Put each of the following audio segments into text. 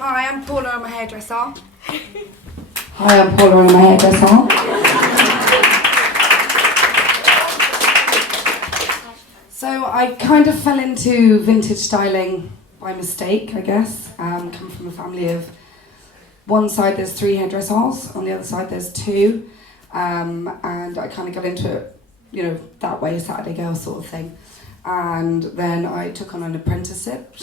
Hi, I'm Paula, I'm a hairdresser. Hi, I'm Paula, I'm a hairdresser. So I kind of fell into vintage styling by mistake, I guess. Come from a family of, one side there's 3 hairdressers, on the other side there's 2. And I kind of got into it, you know, that way, Saturday girl sort of thing. And then I took on an apprenticeship.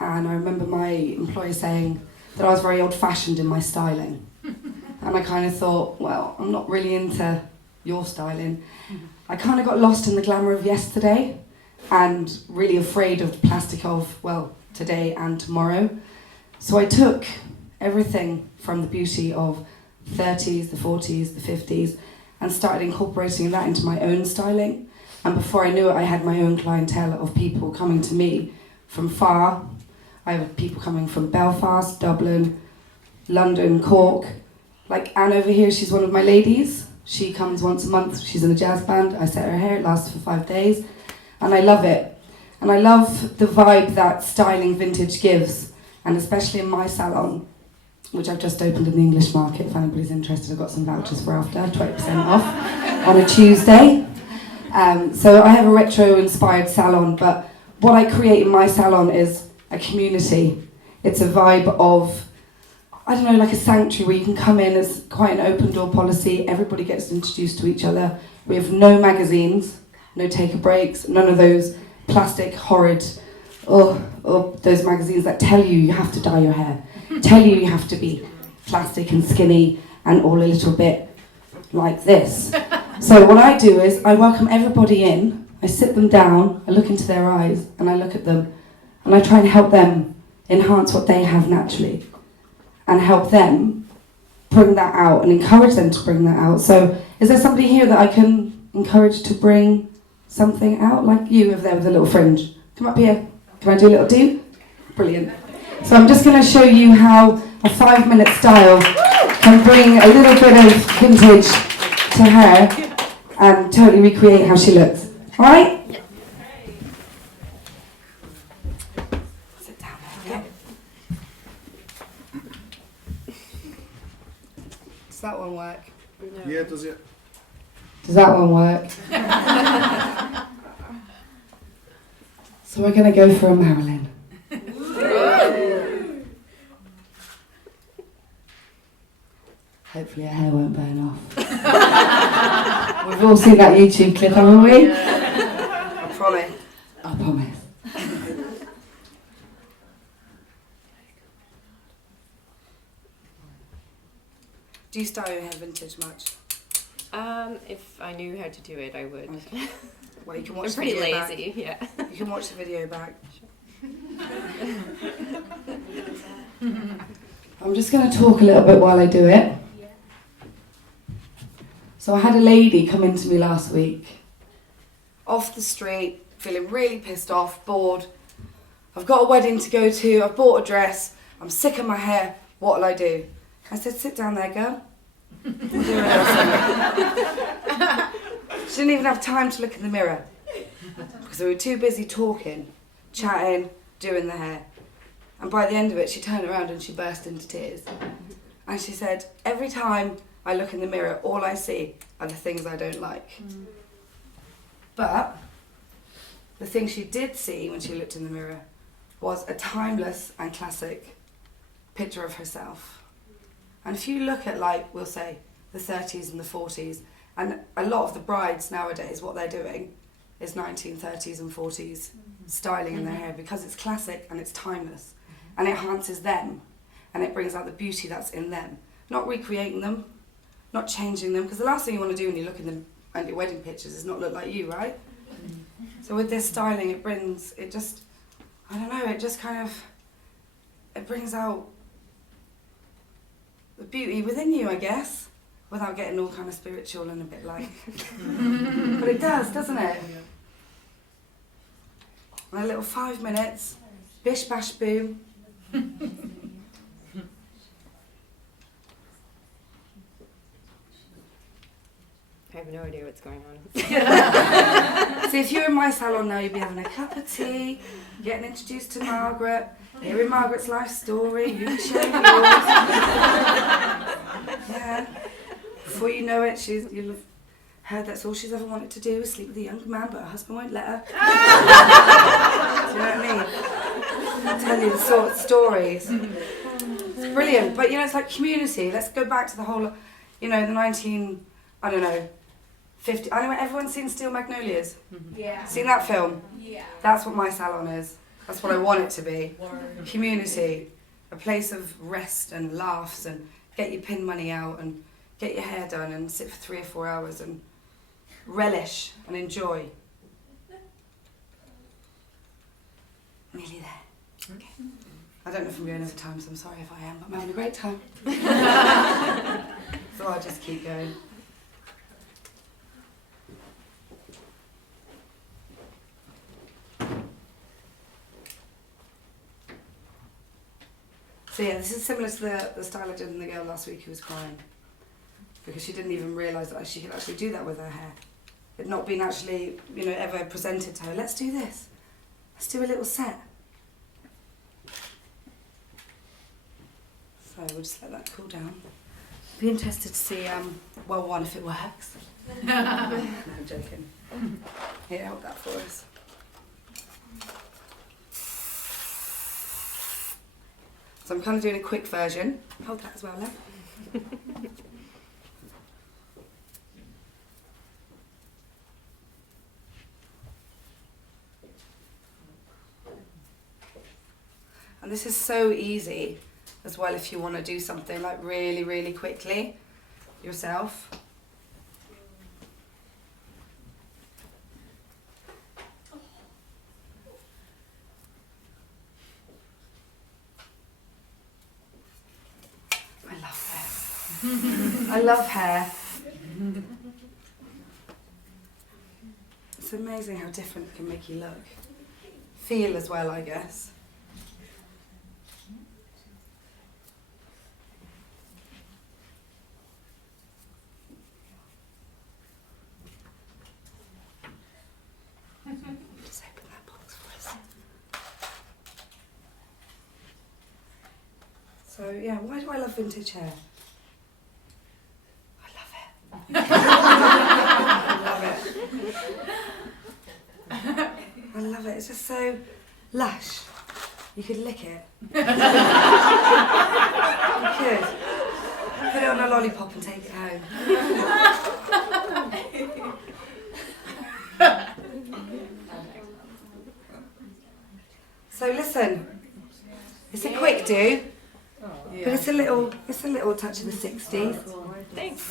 And I remember my employer saying that I was very old-fashioned in my styling. And I kind of thought, well, I'm not really into your styling. I kind of got lost in the glamour of yesterday and really afraid of the plastic of, well, today and tomorrow. So I took everything from the beauty of the 30s, the 40s, the 50s, and started incorporating that into my own styling. And before I knew it, I had my own clientele of people coming to me from far. I have people coming from Belfast, Dublin, London, Cork. Like Anne over here, she's one of my ladies. She comes once a month, she's in a jazz band. I set her hair, it lasts for 5 days. And I love it. And I love the vibe that styling vintage gives. And especially in my salon, which I've just opened in the English market. If anybody's interested, I've got some vouchers for after, 20% off on a Tuesday. So I have a retro-inspired salon, but what I create in my salon is a community. It's a vibe of, I don't know, like a sanctuary where you can come in. As quite an open door policy. Everybody gets introduced to each other. We have no magazines, no take a breaks, none of those plastic, horrid, those magazines that tell you have to dye your hair, tell you have to be plastic and skinny and all a little bit like this. So what I do is I welcome everybody in, I sit them down, I look into their eyes and I look at them and I try and help them enhance what they have naturally and help them bring that out and encourage them to bring that out. So is there somebody here that I can encourage to bring something out, like you over there with a little fringe? Come up here. Can I do a little do? Brilliant. So I'm just going to show you how a 5-minute style can bring a little bit of vintage to her and totally recreate how she looks. All right? Sit down. Yeah. Does that one work? No. Yeah, does it? Does that one work? So we're going to go for a Marilyn. Hopefully her hair won't burn off. We've all seen that YouTube clip, haven't we? Yeah. I promise. I promise. Do you style your hair vintage much? If I knew how to do it, I would. Okay. Well, you can watch I'm the pretty video lazy, back. yeah. You can watch the video back. I'm just going to talk a little bit while I do it. So I had a lady come in to me last week, off the street, feeling really pissed off, bored. I've got a wedding to go to, I've bought a dress, I'm sick of my hair, what'll I do? I said, sit down there, girl. She didn't even have time to look in the mirror because we were too busy talking, chatting, doing the hair. And by the end of it, she turned around and she burst into tears. And she said, every time I look in the mirror, all I see are the things I don't like. But the thing she did see when she looked in the mirror was a timeless and classic picture of herself. And if you look at, like, we'll say, the 30s and the 40s, and a lot of the brides nowadays, what they're doing is 1930s and 40s styling in their hair because it's classic and it's timeless. And it enhances them and it brings out the beauty that's in them. Not recreating them, not changing them, because the last thing you want to do when you look in them at your wedding pictures is not look like you, right? So with this styling, it brings out the beauty within you, I guess, without getting all kind of spiritual and a bit like. But it does, doesn't it? And a little 5 minutes, bish bash boom. I have no idea what's going on. So if you're in my salon now, you'll be having a cup of tea, getting introduced to Margaret, Hearing Margaret's life story, you can share yours. Yeah. Before you know it, you'll have heard that's all she's ever wanted to do is sleep with a young man, but her husband won't let her. Do you know what I mean? I'll tell you the sort of stories. It's brilliant, but it's like community. Let's go back to the whole, the 50. I know everyone's seen Steel Magnolias. Yeah. Seen that film? Yeah. That's what my salon is. That's what I want it to be. Community, a place of rest and laughs and get your pin money out and get your hair done and sit for 3 or 4 hours and relish and enjoy. Nearly there. Okay. I don't know if I'm going over time, so I'm sorry if I am, but I'm having a great time. So I'll just keep going. So yeah, this is similar to the style I did in the girl last week who was crying. Because she didn't even realise that she could actually do that with her hair. It had not been actually, ever presented to her. Let's do this. Let's do a little set. So we'll just let that cool down. Be interested to see, one, if it works. No, I'm joking. Here, hold that for us. So I'm kind of doing a quick version. Hold that as well, Lev. And this is so easy as well if you want to do something like really, really quickly yourself. I love hair. It's amazing how different it can make you look. Feel as well, I guess. Just open that box for us. So yeah, why do I love vintage hair? I love it. I love it. It's just so lush. You could lick it. You could. Put it on a lollipop and take it home. So listen, it's a quick do, but it's a little touch of the 60s. Thanks.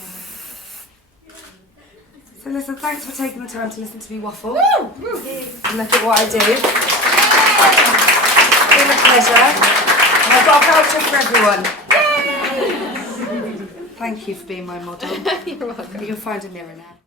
So listen, thanks for taking the time to listen to me waffle and look at what I do. It's been a pleasure. And I've got a voucher for everyone. Thank you for being my model. You're welcome. You can find a mirror now.